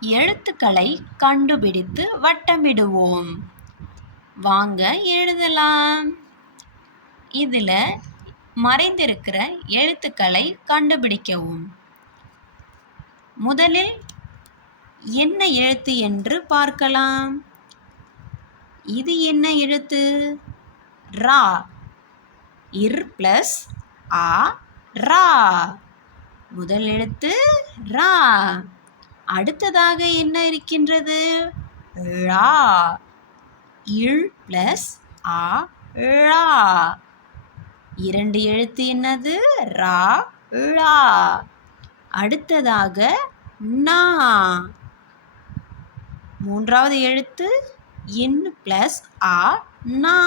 எழுத்துக்களை கண்டுபிடித்து வட்டமிடுவோம். வாங்க எழுதலாம். இதில் மறைந்திருக்கிற எழுத்துக்களை கண்டுபிடிக்கவும். முதலில் என்ன எழுத்து என்று பார்க்கலாம். இது என்ன எழுத்து? ரா. இர் பிளஸ் ஆ ரா. முதல் எழுத்து ரா. அடுத்ததாக என்ன இருக்கின்றது? ழா. இழ் பிளஸ் ஆ ழா. இரண்டு எழுத்து என்னது? ரா ழா. அடுத்ததாக நா. மூன்றாவது எழுத்து என் பிளஸ் ஆ நா.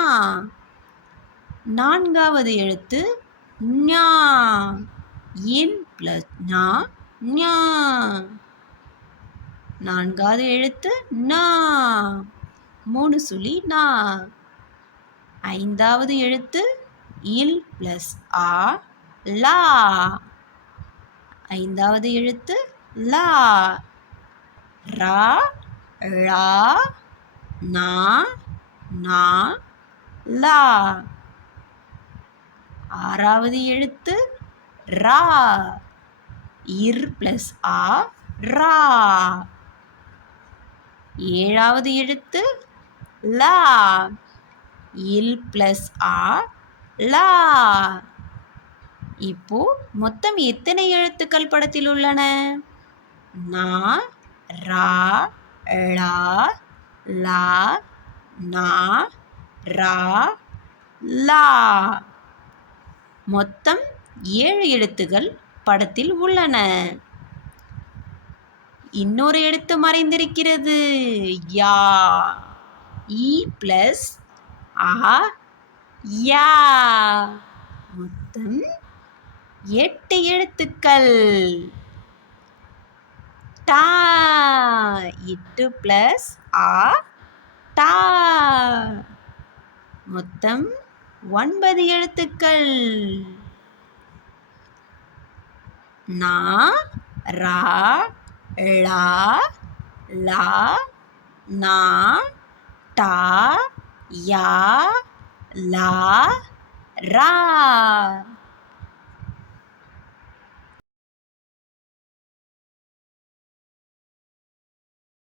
நான்காவது எழுத்து ஞா. இன் பிளஸ் ஞா ஞா. நான்காவது எழுத்து நா. மூணு சுழி நா. ஐந்தாவது எழுத்து இல் பிளஸ் ஆ லா. ஐந்தாவது எழுத்து லா. ரா ழா நா நா லா. ஆறாவது எழுத்து ரா. இர் பிளஸ் ஆ ரா. ஏழாவது எழுத்து லா. இல் ப்ளஸ் ஆ லா. இப்போ மொத்தம் எத்தனை எழுத்துக்கள் படத்தில் உள்ளன? நா ரா லா லா நா ரா லா. மொத்தம் ஏழு எழுத்துகள் படத்தில் உள்ளன. இன்னொரு எழுத்து மறைந்திருக்கிறது. யா. இ பிளஸ் ஆ. யா. மொத்தம் எட்டு எழுத்துக்கள். டா. எட்டு பிளஸ் ஆ. டா. மொத்தம் ஒன்பது எழுத்துக்கள். நா. ரா. ழா லா நா டா யா லா ரா.